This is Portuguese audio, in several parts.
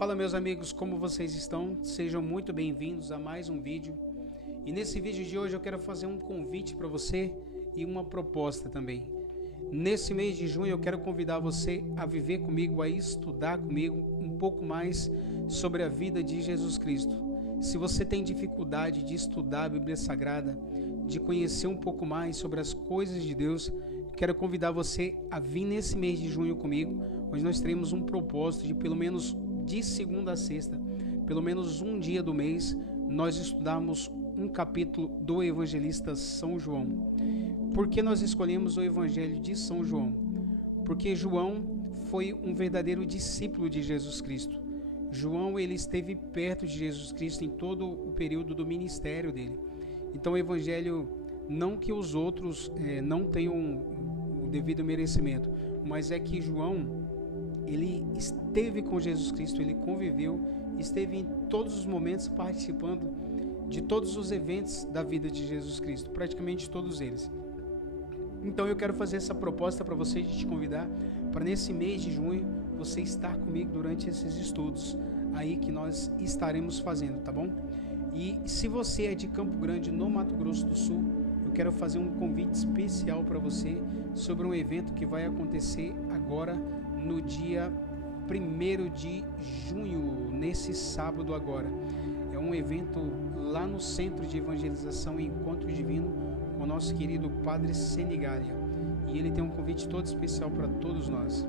Fala meus amigos, como vocês estão? Sejam muito bem-vindos a mais um vídeo. E nesse vídeo de hoje eu quero fazer um convite para você e uma proposta também. Nesse mês de junho eu quero convidar você a viver comigo, a estudar comigo um pouco mais sobre a vida de Jesus Cristo. Se você tem dificuldade de estudar a Bíblia Sagrada, de conhecer um pouco mais sobre as coisas de Deus, quero convidar você a vir nesse mês de junho comigo, onde nós teremos um propósito de pelo menos de segunda a sexta, pelo menos um dia do mês, nós estudarmos um capítulo do evangelista São João. Por que nós escolhemos o evangelho de São João? Porque João foi um verdadeiro discípulo de Jesus Cristo. João, ele esteve perto de Jesus Cristo em todo o período do ministério dele. Então o evangelho, não que os outros não tenham o devido merecimento, mas é que João, ele esteve com Jesus Cristo, ele conviveu, esteve em todos os momentos participando de todos os eventos da vida de Jesus Cristo, praticamente todos eles. Então eu quero fazer essa proposta para você, de te convidar para nesse mês de junho você estar comigo durante esses estudos aí que nós estaremos fazendo, tá bom? E se você é de Campo Grande, no Mato Grosso do Sul, eu quero fazer um convite especial para você sobre um evento que vai acontecer agora no dia 1º de junho, nesse sábado agora. É um evento lá no Centro de Evangelização e Encontro Divino com o nosso querido Padre Senigália. E ele tem um convite todo especial para todos nós.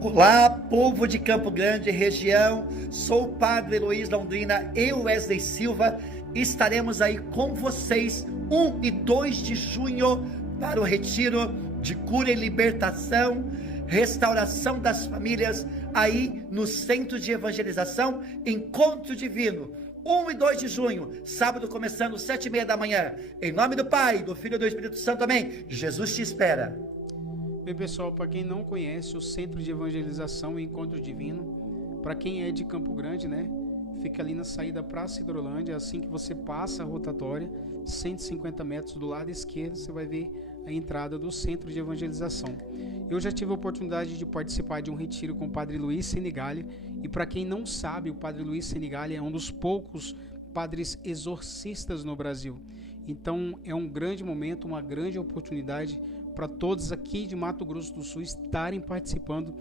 Olá, povo de Campo Grande, região, sou o Padre Luiz Londrina e Wesley Silva, estaremos aí com vocês 1 e 2 de junho para o retiro de cura e libertação, restauração das famílias, aí no Centro de Evangelização, Encontro Divino, 1 e 2 de junho, sábado começando 7h30 da manhã, em nome do Pai, do Filho e do Espírito Santo, amém, Jesus te espera. Bem pessoal, para quem não conhece o Centro de Evangelização e Encontro Divino, para quem é de Campo Grande, né, fica ali na saída Praça Hidrolândia, assim que você passa a rotatória, 150 metros do lado esquerdo, você vai ver a entrada do Centro de Evangelização. Eu já tive a oportunidade de participar de um retiro com o Padre Luiz Senigália, e para quem não sabe, o Padre Luiz Senigália é um dos poucos padres exorcistas no Brasil. Então é um grande momento, uma grande oportunidade para todos aqui de Mato Grosso do Sul estarem participando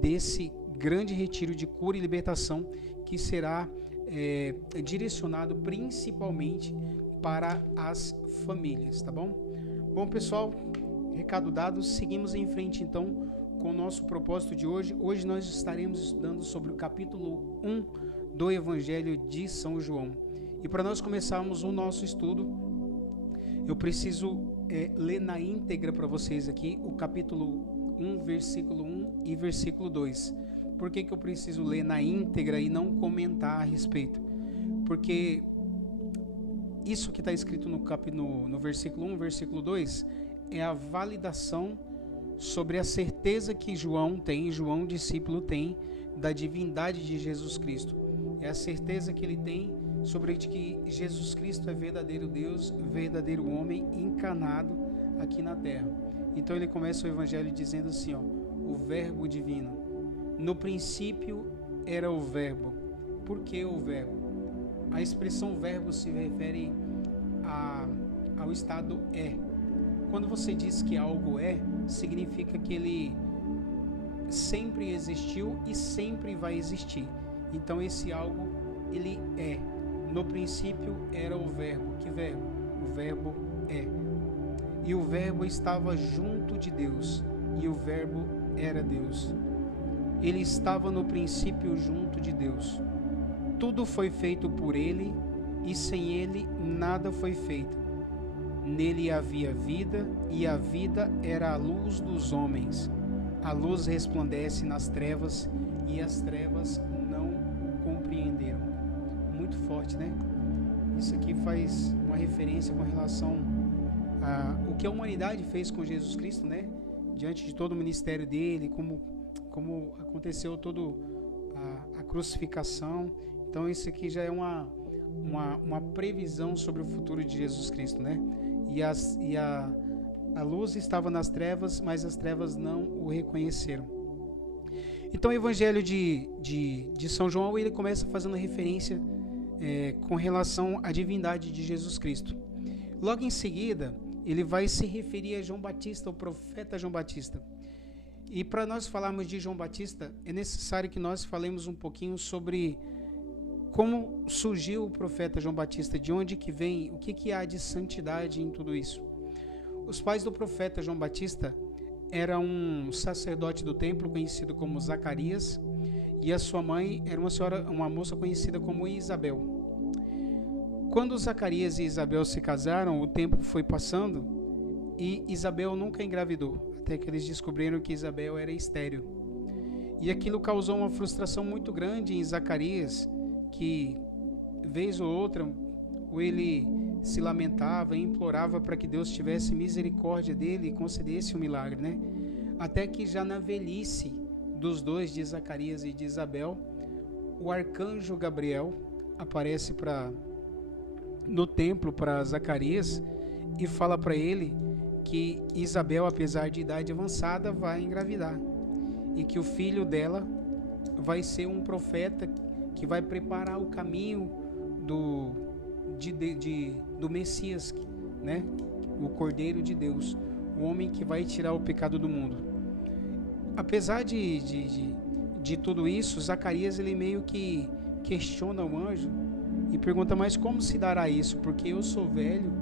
desse grande retiro de cura e libertação que será direcionado principalmente para as famílias, tá bom? Bom pessoal, recado dado, seguimos em frente então com o nosso propósito de hoje. Hoje nós estaremos estudando sobre o capítulo 1 do Evangelho de São João. E para nós começarmos o nosso estudo, eu preciso ler na íntegra para vocês aqui o capítulo 1, versículo 1 e versículo 2. Por que eu preciso ler na íntegra e não comentar a respeito? Porque isso que está escrito no versículo 1, versículo 2, é a validação sobre a certeza que João discípulo tem, da divindade de Jesus Cristo. É a certeza que ele tem sobre que Jesus Cristo é verdadeiro Deus, verdadeiro homem encarnado aqui na terra. Então ele começa o evangelho dizendo assim, ó, o verbo divino. No princípio era o verbo. Por que o verbo? A expressão verbo se refere ao estado é. Quando você diz que algo é, significa que ele sempre existiu e sempre vai existir. Então esse algo, ele é. No princípio era o verbo. Que verbo? O verbo é. E o verbo estava junto de Deus, e o verbo era Deus. Ele estava no princípio junto de Deus. Tudo foi feito por ele, e sem ele nada foi feito. Nele havia vida, e a vida era a luz dos homens. A luz resplandece nas trevas, e as trevas não o compreenderam. Muito forte, né? Isso aqui faz uma referência com relação a o que a humanidade fez com Jesus Cristo, né? Diante de todo o ministério dele, como aconteceu toda a crucificação. Então isso aqui já é uma previsão sobre o futuro de Jesus Cristo, né? E a luz estava nas trevas, mas as trevas não o reconheceram. Então o Evangelho de São João, ele começa fazendo referência com relação à divindade de Jesus Cristo. Logo em seguida, ele vai se referir a João Batista, o profeta João Batista. E para nós falarmos de João Batista, é necessário que nós falemos um pouquinho sobre como surgiu o profeta João Batista, de onde que vem, o que há de santidade em tudo isso. Os pais do profeta João Batista eram um sacerdote do templo conhecido como Zacarias, e a sua mãe era uma moça conhecida como Isabel. Quando Zacarias e Isabel se casaram, o tempo foi passando e Isabel nunca engravidou, até que eles descobriram que Isabel era estéril. E aquilo causou uma frustração muito grande em Zacarias, que vez ou outra ele se lamentava e implorava para que Deus tivesse misericórdia dele e concedesse um milagre, né? Até que já na velhice dos dois, de Zacarias e de Isabel, o arcanjo Gabriel aparece no templo para Zacarias e fala para ele que Isabel, apesar de idade avançada, vai engravidar e que o filho dela vai ser um profeta que vai preparar o caminho do Messias, né? O Cordeiro de Deus, o homem que vai tirar o pecado do mundo. Apesar de tudo isso, Zacarias ele meio que questiona o anjo e pergunta: mas como se dará isso? Porque eu sou velho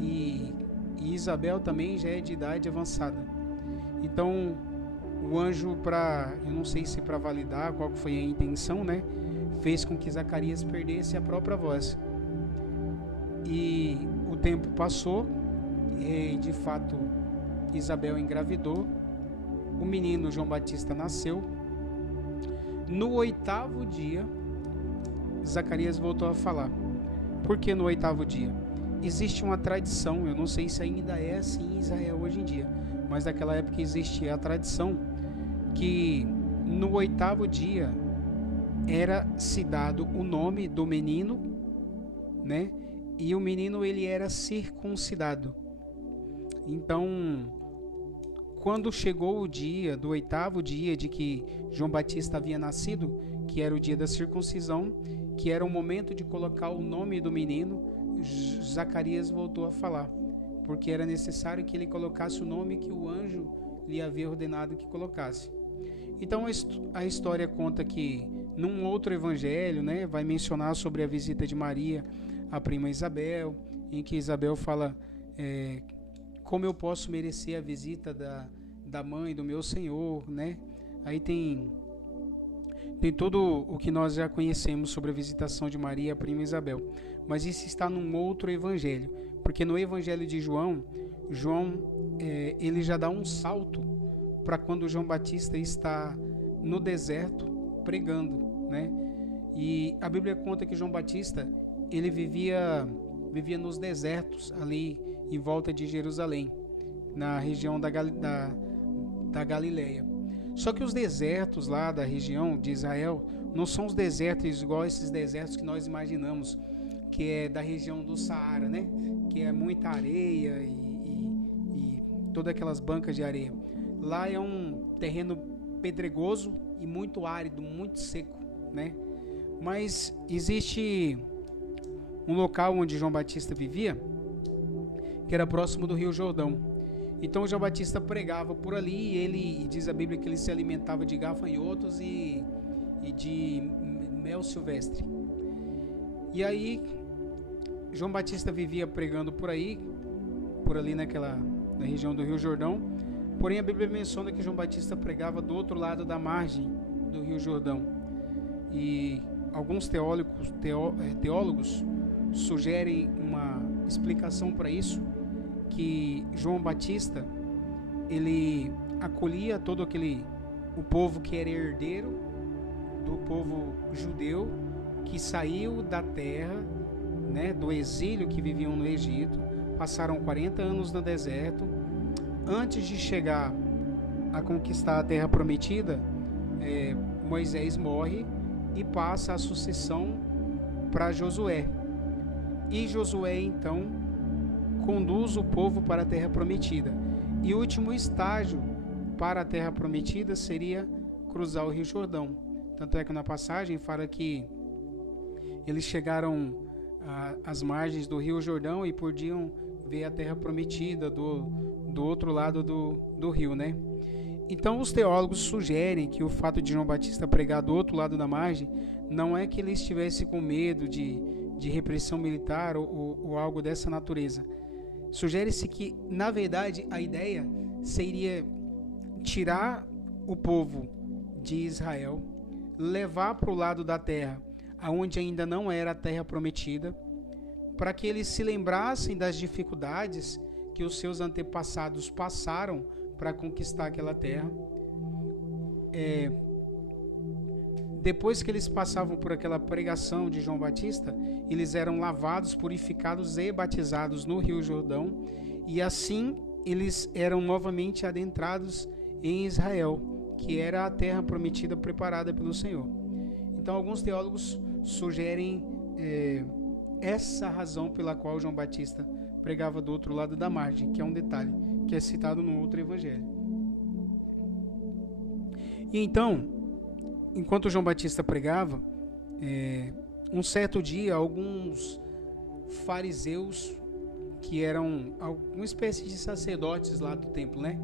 e Isabel também já é de idade avançada. Então o anjo, eu não sei se para validar qual foi a intenção, né, fez com que Zacarias perdesse a própria voz. E o tempo passou e de fato Isabel engravidou. O menino João Batista nasceu. No 8º dia, Zacarias voltou a falar. Por que no 8º dia? Existe uma tradição, eu não sei se ainda é assim em Israel hoje em dia, mas naquela época existia a tradição que no 8º dia era se dado o nome do menino, né? E o menino ele era circuncidado. Então, quando chegou o dia do 8º dia de que João Batista havia nascido, que era o dia da circuncisão, que era o momento de colocar o nome do menino, Zacarias voltou a falar, porque era necessário que ele colocasse o nome que o anjo lhe havia ordenado que colocasse. Então a história conta que num outro evangelho, né, vai mencionar sobre a visita de Maria à prima Isabel, em que Isabel fala: como eu posso merecer a visita da mãe do meu Senhor, né? Aí tem tudo o que nós já conhecemos sobre a visitação de Maria à prima Isabel, mas isso está num outro evangelho, porque no evangelho de João ele já dá um salto para quando João Batista está no deserto pregando, né? E a Bíblia conta que João Batista ele vivia nos desertos ali em volta de Jerusalém, na região da Galileia. Só que os desertos lá da região de Israel não são os desertos igual esses desertos que nós imaginamos, que é da região do Saara, né? Que é muita areia e todas aquelas bancas de areia. Lá é um terreno pedregoso e muito árido, muito seco, né? Mas existe um local onde João Batista vivia, que era próximo do Rio Jordão. Então João Batista pregava por ali e diz a Bíblia que ele se alimentava de gafanhotos e de mel silvestre. E aí João Batista vivia pregando por ali na região do Rio Jordão. Porém a Bíblia menciona que João Batista pregava do outro lado da margem do Rio Jordão. E alguns teólogos sugerem uma explicação para isso, que João Batista ele acolhia todo o povo que era herdeiro do povo judeu, que saiu da terra, né, do exílio, que viviam no Egito, passaram 40 anos no deserto. Antes de chegar a conquistar a terra prometida, Moisés morre e passa a sucessão para Josué. E Josué então conduz o povo para a terra prometida. E o último estágio para a terra prometida seria cruzar o Rio Jordão. Tanto é que na passagem fala que eles chegaram às margens do Rio Jordão e podiam ver a terra prometida do outro lado do rio, né? Então os teólogos sugerem que o fato de João Batista pregar do outro lado da margem não é que ele estivesse com medo de repressão militar ou algo dessa natureza. Sugere-se que, na verdade, a ideia seria tirar o povo de Israel, levar para o lado da terra, aonde ainda não era a terra prometida, para que eles se lembrassem das dificuldades que os seus antepassados passaram para conquistar aquela terra. Depois que eles passavam por aquela pregação de João Batista, eles eram lavados, purificados e batizados no Rio Jordão, e assim eles eram novamente adentrados em Israel, que era a terra prometida preparada pelo Senhor. Então alguns teólogos sugerem essa razão pela qual João Batista pregava do outro lado da margem, que é um detalhe que é citado no outro evangelho. E então, enquanto João Batista pregava, um certo dia, alguns fariseus, que eram uma espécie de sacerdotes lá do templo, né?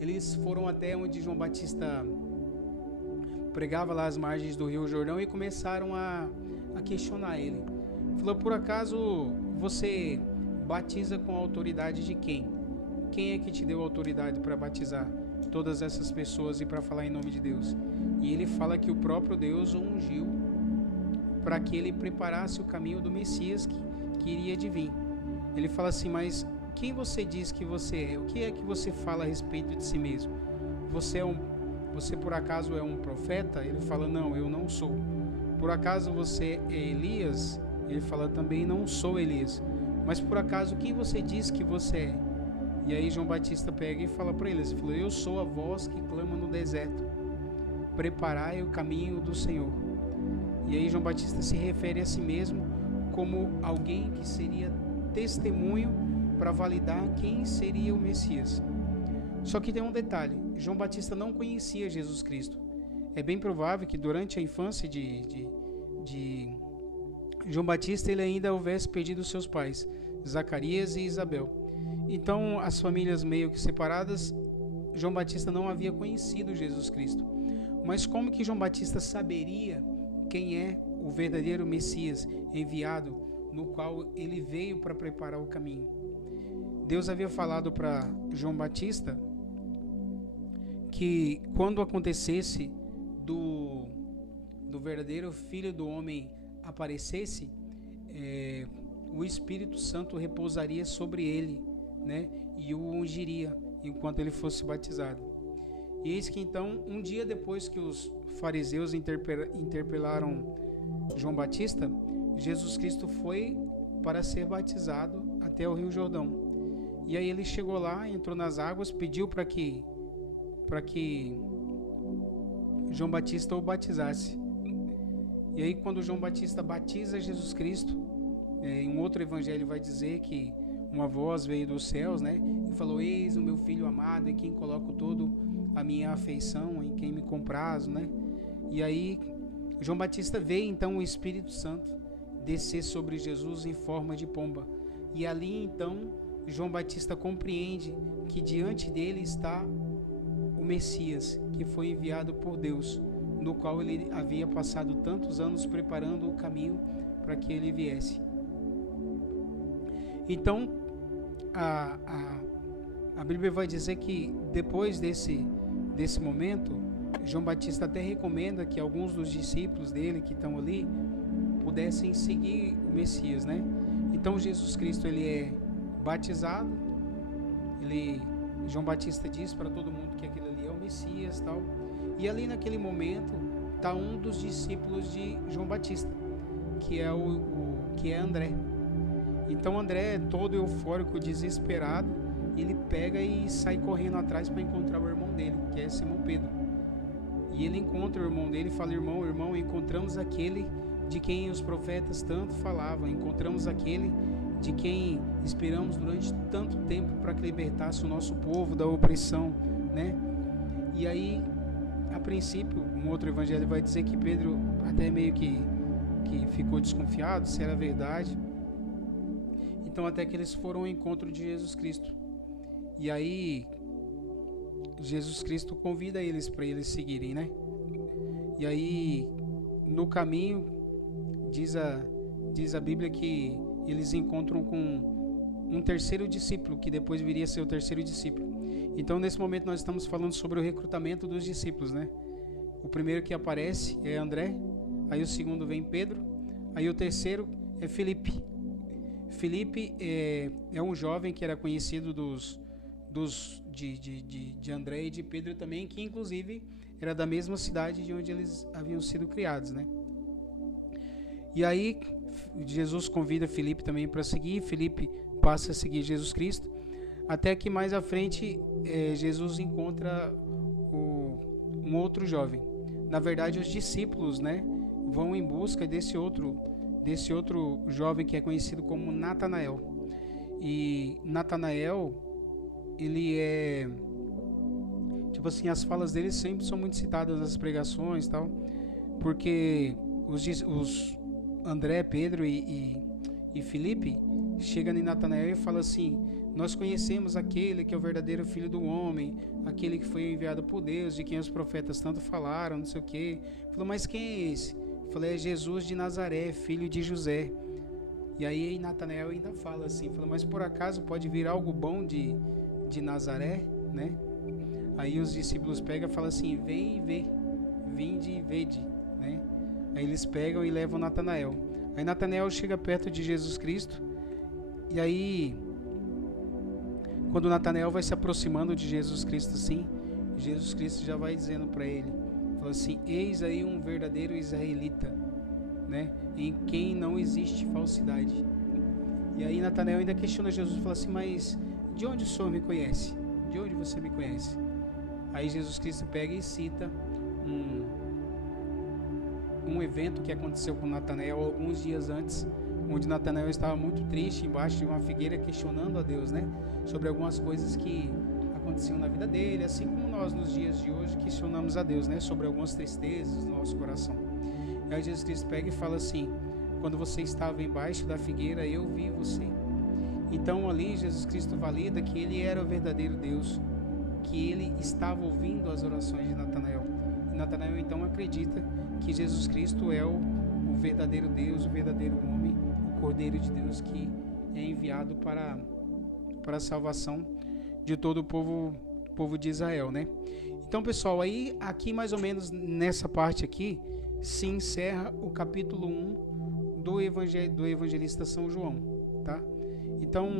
Eles foram até onde João Batista pregava, lá às margens do Rio Jordão, e começaram a questionar ele. Falou: por acaso você batiza com a autoridade de quem? Quem é que te deu autoridade para batizar todas essas pessoas e para falar em nome de Deus? E ele fala que o próprio Deus o ungiu para que ele preparasse o caminho do Messias que iria de vir. Ele fala assim: mas quem você diz que você é? O que é que você fala a respeito de si mesmo? Você por acaso é um profeta? Ele fala: não, eu não sou. Por acaso você é Elias? Ele fala: também não sou Elias. Mas por acaso quem você diz que você é? E aí João Batista pega e fala para eles, falou: eu sou a voz que clama no deserto, preparai o caminho do Senhor. E aí João Batista se refere a si mesmo como alguém que seria testemunho para validar quem seria o Messias. Só que tem um detalhe: João Batista não conhecia Jesus Cristo. É bem provável que durante a infância de João Batista ele ainda houvesse perdido seus pais, Zacarias e Isabel. Então, as famílias meio que separadas, João Batista não havia conhecido Jesus Cristo. Mas como que João Batista saberia quem é o verdadeiro Messias enviado, no qual ele veio para preparar o caminho? Deus havia falado para João Batista que quando acontecesse do verdadeiro Filho do Homem aparecesse, o Espírito Santo repousaria sobre ele, né, e o ungiria enquanto ele fosse batizado. E eis que então, um dia depois que os fariseus interpelaram João Batista, Jesus Cristo foi para ser batizado até o Rio Jordão. E aí ele chegou lá, entrou nas águas, pediu para que João Batista o batizasse. E aí quando João Batista batiza Jesus Cristo, em um outro evangelho vai dizer que uma voz veio dos céus, né, e falou: eis o meu filho amado, em quem coloco todo a minha afeição, em quem me comprazo, né? E aí João Batista vê então o Espírito Santo descer sobre Jesus em forma de pomba. E ali então João Batista compreende que diante dele está o Messias, que foi enviado por Deus, no qual ele havia passado tantos anos preparando o caminho para que ele viesse. Então, a Bíblia vai dizer que depois desse momento, João Batista até recomenda que alguns dos discípulos dele que estão ali pudessem seguir o Messias, né? Então Jesus Cristo ele é batizado, João Batista diz para todo mundo que aquele ali é o Messias, tal. E ali naquele momento está um dos discípulos de João Batista, que é André. Então André, todo eufórico, desesperado, ele pega e sai correndo atrás para encontrar o irmão dele, que é Simão Pedro. E ele encontra o irmão dele e fala: irmão, encontramos aquele de quem os profetas tanto falavam, encontramos aquele de quem esperamos durante tanto tempo para que libertasse o nosso povo da opressão, né? E aí a princípio, um outro evangelho vai dizer que Pedro até meio que ficou desconfiado se era verdade. Então até que eles foram ao encontro de Jesus Cristo. E aí Jesus Cristo convida eles para eles seguirem, né? E aí no caminho diz a Bíblia que eles encontram com um terceiro discípulo, que depois viria a ser o terceiro discípulo. Então nesse momento nós estamos falando sobre o recrutamento dos discípulos, né? O primeiro que aparece é André, aí o segundo vem Pedro, aí o terceiro é Filipe. Filipe é um jovem que era conhecido de André e de Pedro também, que inclusive era da mesma cidade de onde eles haviam sido criados, né? E aí Jesus convida Filipe também para seguir. Filipe passa a seguir Jesus Cristo, até que mais à frente Jesus encontra um outro jovem. Na verdade, os discípulos, né, vão em busca desse outro jovem que é conhecido como Natanael. E Natanael, ele é tipo assim, as falas dele sempre são muito citadas nas pregações, tal, porque os André, Pedro e Filipe chegam em Natanael e falam assim: nós conhecemos aquele que é o verdadeiro Filho do Homem, aquele que foi enviado por Deus, de quem os profetas tanto falaram, não sei o quê. Falou: mas quem é esse? Falei: é Jesus de Nazaré, filho de José. E aí Natanael ainda fala assim, fala: mas por acaso pode vir algo bom de Nazaré, né? Aí os discípulos pegam e falam assim: vem e vê, vinde e vede, né? Aí eles pegam e levam Natanael. Aí Natanael chega perto de Jesus Cristo, e aí quando Natanael vai se aproximando de Jesus Cristo assim, Jesus Cristo já vai dizendo para ele, fala assim: eis aí um verdadeiro israelita, né, em quem não existe falsidade. E aí Natanael ainda questiona Jesus, fala assim: mas de onde o Senhor me conhece? De onde você me conhece? Aí Jesus Cristo pega e cita um evento que aconteceu com Natanael alguns dias antes, onde Natanael estava muito triste embaixo de uma figueira, questionando a Deus, né, sobre algumas coisas que aconteciam na vida dele, assim como nós nos dias de hoje questionamos a Deus, né, sobre algumas tristezas no nosso coração. E aí Jesus Cristo pega e fala assim: quando você estava embaixo da figueira, eu vi você. Então ali Jesus Cristo valida que ele era o verdadeiro Deus, que ele estava ouvindo as orações de Natanael. E Natanael então acredita que Jesus Cristo é o verdadeiro Deus, o verdadeiro homem, o Cordeiro de Deus que é enviado para a salvação de todo o povo de Israel, né? Então, pessoal, aí aqui mais ou menos nessa parte aqui se encerra o capítulo 1 do evangelista São João, tá? Então,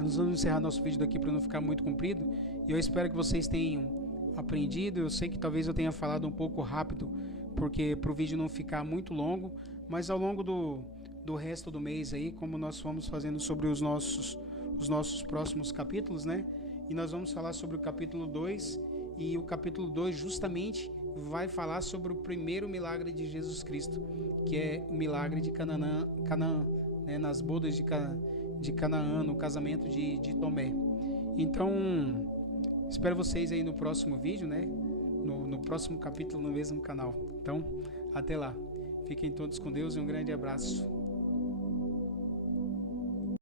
nós vamos encerrar nosso vídeo daqui para não ficar muito comprido, e eu espero que vocês tenham aprendido. Eu sei que talvez eu tenha falado um pouco rápido, porque para o vídeo não ficar muito longo, mas ao longo do resto do mês aí, como nós vamos fazendo sobre os nossos próximos capítulos, né? E nós vamos falar sobre o capítulo 2, e o capítulo 2 justamente vai falar sobre o primeiro milagre de Jesus Cristo, que é o milagre de Canaã, né? Nas bodas de Canaã, no casamento de Tomé. Então, espero vocês aí no próximo vídeo, né? No próximo capítulo, no mesmo canal. Então, até lá. Fiquem todos com Deus e um grande abraço.